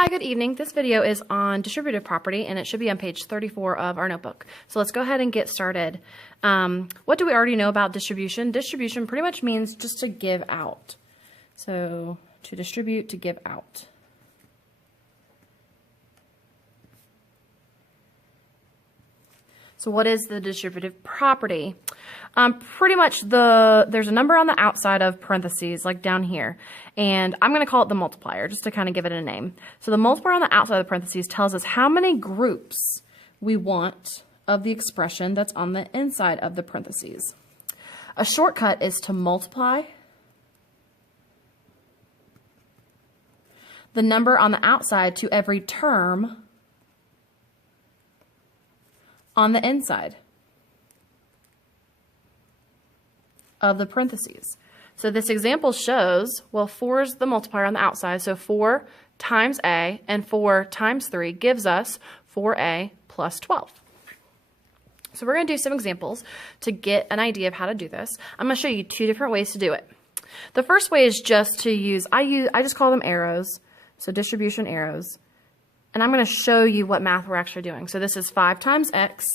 Hi, good evening. This video is on distributive property and it should be on page 34 of our notebook. So let's go ahead and get started. What do we already know about distribution? Distribution pretty much means just to give out. So to distribute, to give out. So what is the distributive property? Pretty much there's a number on the outside of parentheses, like down here, and I'm going to call it the multiplier, just to kind of give it a name. So the multiplier on the outside of the parentheses tells us how many groups we want of the expression that's on the inside of the parentheses. A shortcut is to multiply the number on the outside to every term on the inside of the parentheses. So this example shows, well, 4 is the multiplier on the outside, so 4 times a and 4 times 3 gives us 4a plus 12. So we're going to do some examples to get an idea of how to do this. I'm going to show you 2 different ways to do it. The first way is just to use, I just call them arrows, so distribution arrows. And I'm going to show you what math we're actually doing. So this is 5 times x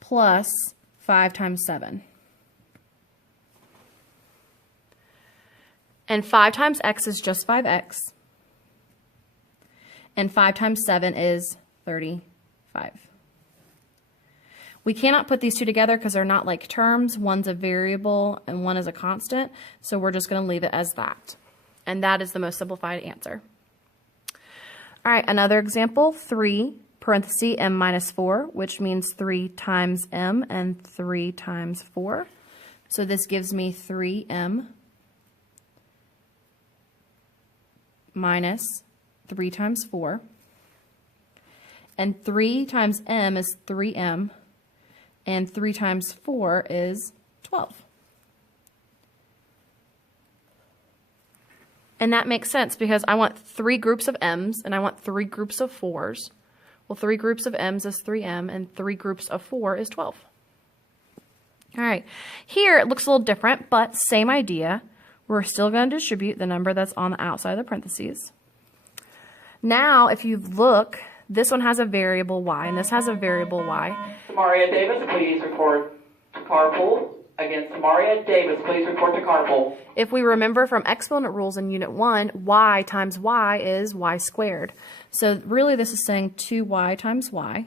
plus 5 times 7. And 5 times x is just 5x. And 5 times 7 is 35. We cannot put these two together because they're not like terms. One's a variable and one is a constant. So we're just going to leave it as that. And that is the most simplified answer. All right, another example, 3 parenthesis m minus 4, which means 3 times m and 3 times 4. So this gives me 3m minus 3 times 4. And 3 times m is 3m, and 3 times 4 is 12. And that makes sense because I want 3 groups of m's and I want 3 groups of 4's. Well, 3 groups of m's is 3m and 3 groups of 4 is 12. All right, here it looks a little different, but same idea. We're still going to distribute the number that's on the outside of the parentheses. Now, if you look, this one has a variable y and this has a variable y. Samaria Davis, please report to carpool. Again, Samaria Davis, please report to carpool. If we remember from exponent rules in Unit 1, y times y is y squared. So really this is saying 2y times y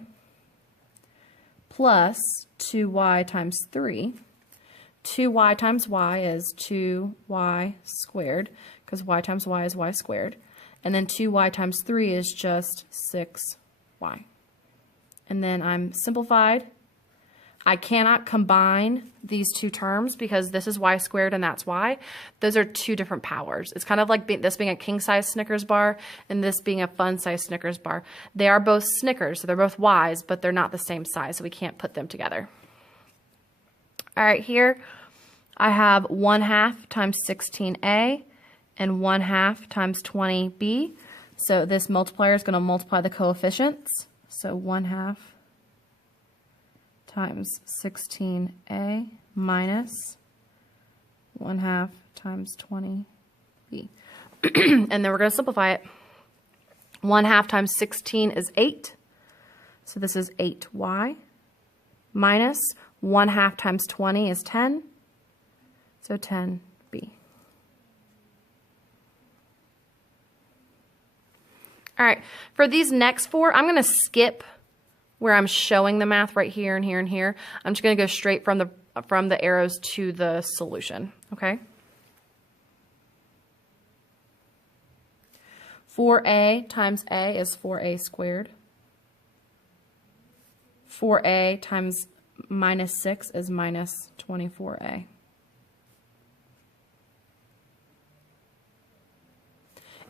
plus 2y times 3. 2y times y is 2y squared, because y times y is y squared. And then 2y times 3 is just 6y. And then I'm simplified. I cannot combine these two terms because this is y squared and that's y. Those are 2 different powers. It's kind of like this being a king-size Snickers bar and this being a fun-size Snickers bar. They are both Snickers, so they're both y's, but they're not the same size, so we can't put them together. All right, here I have 1/2 times 16a and 1/2 times 20b. So this multiplier is going to multiply the coefficients. So 1/2 times 16a minus 1/2 times 20b. And then we're going to simplify it. 1/2 times 16 is 8. So this is 8y minus 1/2 times 20 is 10. So 10b. All right, for these next 4, I'm going to skip where I'm showing the math right here and here and here. I'm just going to go straight from the arrows to the solution, okay? 4a times a is 4a squared. 4a times minus 6 is minus 24a.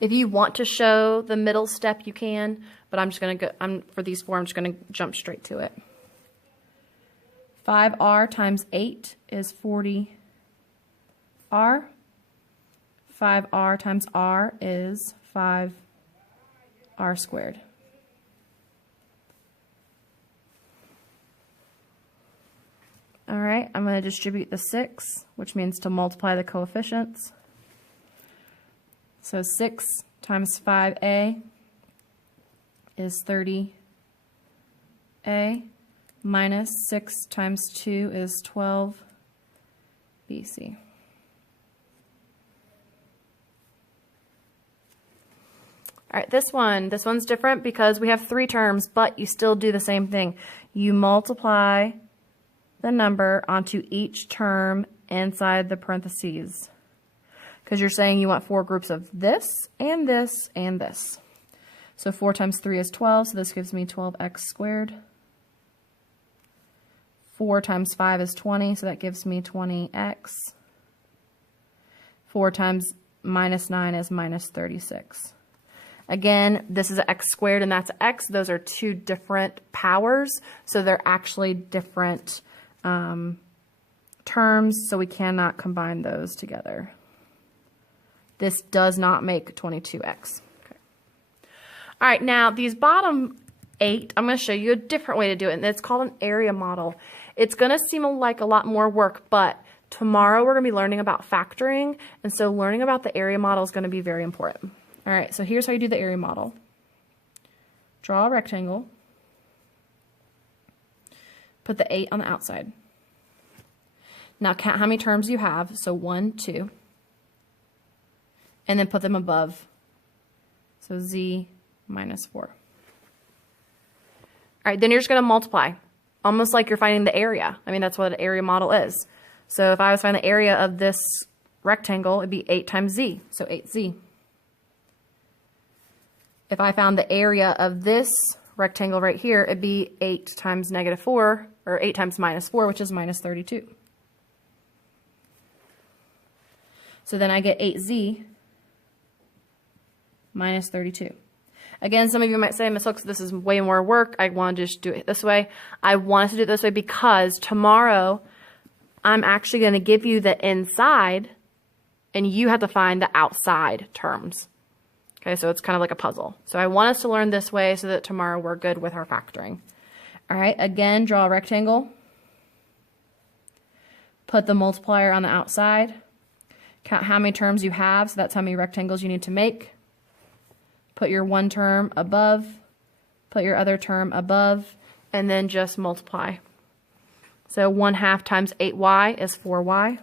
If you want to show the middle step, you can, but I'm just going to go, for these 4, I'm just going to jump straight to it. 5r times 8 is 40r. 5r times r is 5r squared. All right, I'm going to distribute the 6, which means to multiply the coefficients. So 6 times 5a is 30a minus 6 times 2 is 12bc. All right, this one's different because we have 3 terms, but you still do the same thing. You multiply the number onto each term inside the parentheses, because you're saying you want 4 groups of this and this and this. So 4 times 3 is 12, so this gives me 12x squared. 4 times 5 is 20, so that gives me 20x. 4 times minus 9 is minus 36. Again, this is x squared and that's x. Those are 2 different powers, so they're actually different terms, so we cannot combine those together. This does not make 22x. Okay. All right, now these bottom 8, I'm going to show you a different way to do it, and it's called an area model. It's going to seem like a lot more work, but tomorrow we're going to be learning about factoring, and so learning about the area model is going to be very important. All right, so here's how you do the area model. Draw a rectangle. Put the 8 on the outside. Now count how many terms you have. So 1, 2. And then put them above. So z minus 4. All right, then you're just going to multiply. Almost like you're finding the area. I mean, that's what an area model is. So if I was finding the area of this rectangle, it'd be 8 times z, so 8z. If I found the area of this rectangle right here, it'd be 8 times negative 4, or 8 times minus 4, which is minus 32. So then I get 8z minus 32. Again, some of you might say, Ms. Hooks, this is way more work. I want to just do it this way. I want us to do it this way because tomorrow I'm actually going to give you the inside and you have to find the outside terms. Okay, so it's kind of like a puzzle. So I want us to learn this way so that tomorrow we're good with our factoring. All right, again, draw a rectangle. Put the multiplier on the outside. Count how many terms you have, so that's how many rectangles you need to make. Put your one term above, put your other term above, and then just multiply. So 1/2 times 8y is 4y.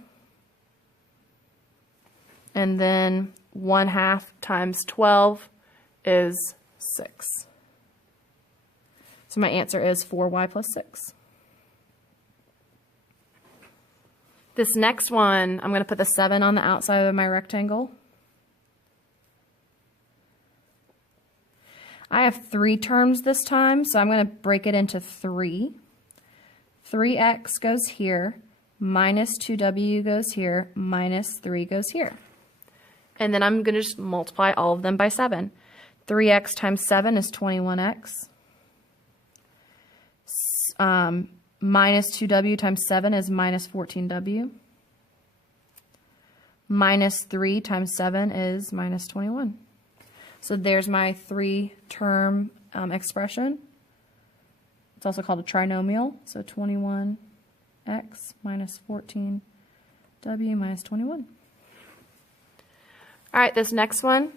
And then 1/2 times 12 is 6. So my answer is 4y plus 6. This next one, I'm going to put the 7 on the outside of my rectangle. I have 3 terms this time, so I'm going to break it into 3. 3x goes here, minus 2w goes here, minus 3 goes here. And then I'm going to just multiply all of them by 7. 3x times 7 is 21x. Minus 2w times 7 is minus 14w. Minus 3 times 7 is minus 21. So there's my 3-term expression. It's also called a trinomial. So 21x minus 14w minus 21. All right, this next one,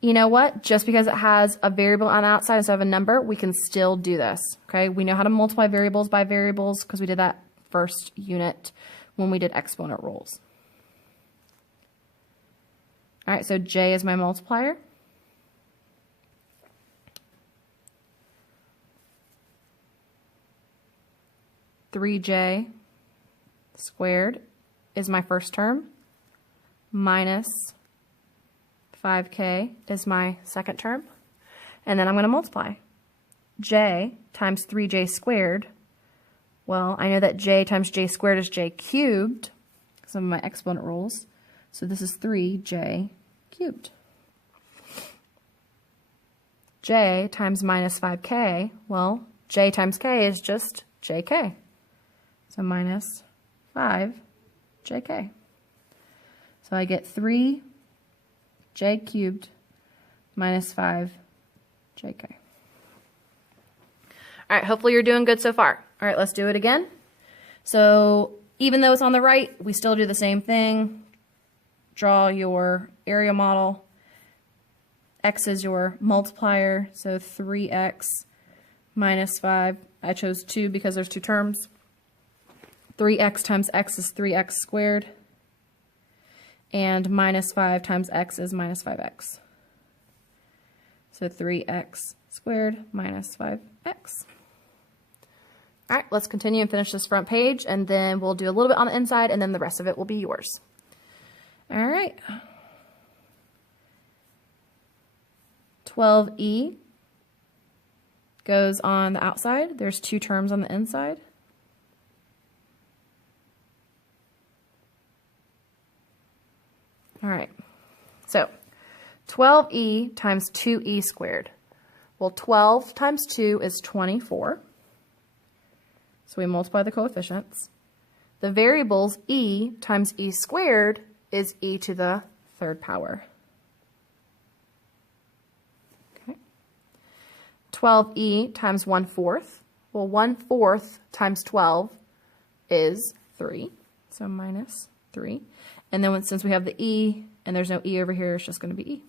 you know what? Just because it has a variable on the outside instead of a number, we can still do this, okay? We know how to multiply variables by variables because we did that first unit when we did exponent rules. All right, so j is my multiplier. (3j squared is my first term, minus 5k is my second term, and then I'm going to multiply. J times 3j squared, well, I know that j times j squared is j cubed, some of my exponent rules, so this is 3j cubed. J times minus 5k, well, j times k is just jk, so minus 5jk. So I get 3j cubed minus 5jk. All right, hopefully you're doing good so far. All right, let's do it again. So even though it's on the right, we still do the same thing. draw your area model. X is your multiplier, so 3x minus 5. I chose 2 because there's 2 terms. 3x times x is 3x squared. And minus 5 times x is minus 5x. So 3x squared minus 5x. All right, let's continue and finish this front page, and then we'll do a little bit on the inside, and then the rest of it will be yours. All right. 12e goes on the outside. There's 2 terms on the inside. All right, so 12e times 2e squared. Well, 12 times 2 is 24. So we multiply the coefficients. The variables e times e squared is e to the 3rd power. Okay. 12e times 1/4. Well, 1/4 times 12 is 3, so minus 3. And then since we have the e and there's no e over here, it's just going to be e.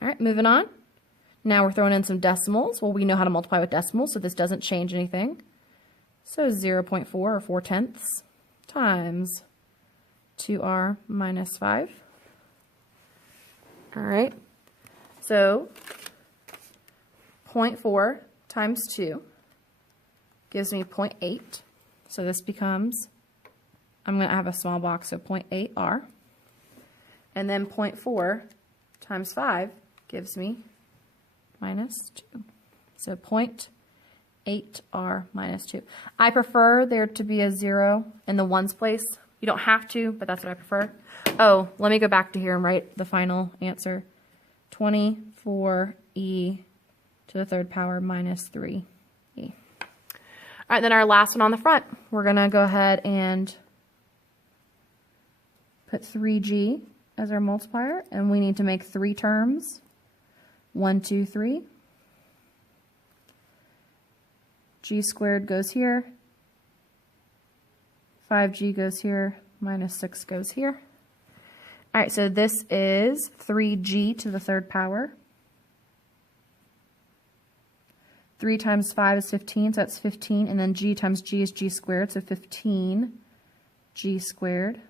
All right, moving on. Now we're throwing in some decimals. Well, we know how to multiply with decimals, so this doesn't change anything. So 0.4 or 4/10 times 2r minus 5. All right, so 0.4 times 2 gives me 0.8. So this becomes, I'm going to have a small box, so 0.8r. And then 0.4 times 5 gives me minus 2. So 0.8r minus 2. I prefer there to be a 0 in the ones place. You don't have to, but that's what I prefer. Oh, let me go back to here and write the final answer. 24e to the 3rd power minus 3e. All right, then our last one on the front. We're going to go ahead and put 3g as our multiplier, and we need to make 3 terms. 1, 2, 3. G squared goes here. 5g goes here. Minus 6 goes here. All right, so this is 3g to the 3rd power. 3 times 5 is 15, so that's 15. And then g times g is g squared, so 15g squared.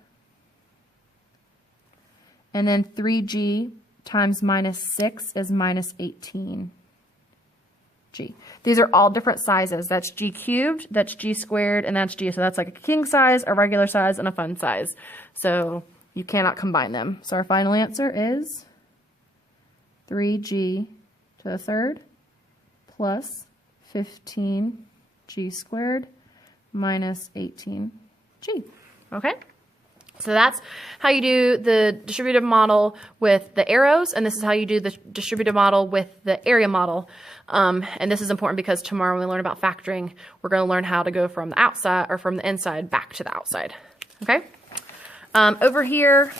And then 3g times minus 6 is minus 18g. These are all different sizes. That's g cubed, that's g squared, and that's g. So that's like a king size, a regular size, and a fun size. So you cannot combine them. So our final answer is 3g to the 3rd plus 15g squared minus 18g. Okay? So that's how you do the distributive model with the arrows, and this is how you do the distributive model with the area model. And this is important because tomorrow when we learn about factoring, we're going to learn how to go from the outside or from the inside back to the outside. Okay? Over here,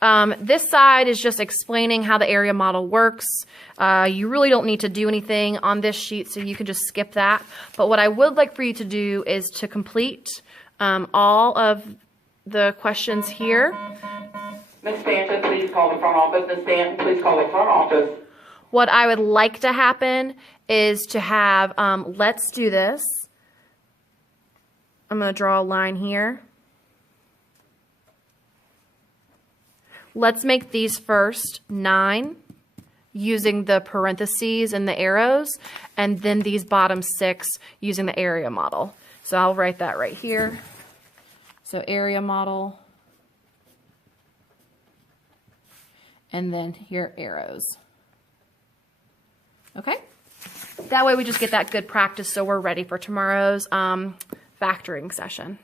this side is just explaining how the area model works. You really don't need to do anything on this sheet, so you can just skip that. But what I would like for you to do is to complete all of the questions here. Ms. Stanton, please call the front office. Ms. Stanton, please call the front office. What I would like to happen is to have, let's do this. I'm going to draw a line here. Let's make these first 9 using the parentheses and the arrows, and then these bottom 6 using the area model. So I'll write that right here. So area model, and then here arrows. Okay? That way we just get that good practice so we're ready for tomorrow's factoring session.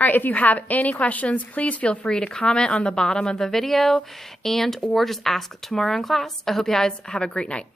All right, if you have any questions, please feel free to comment on the bottom of the video and or just ask tomorrow in class. I hope you guys have a great night.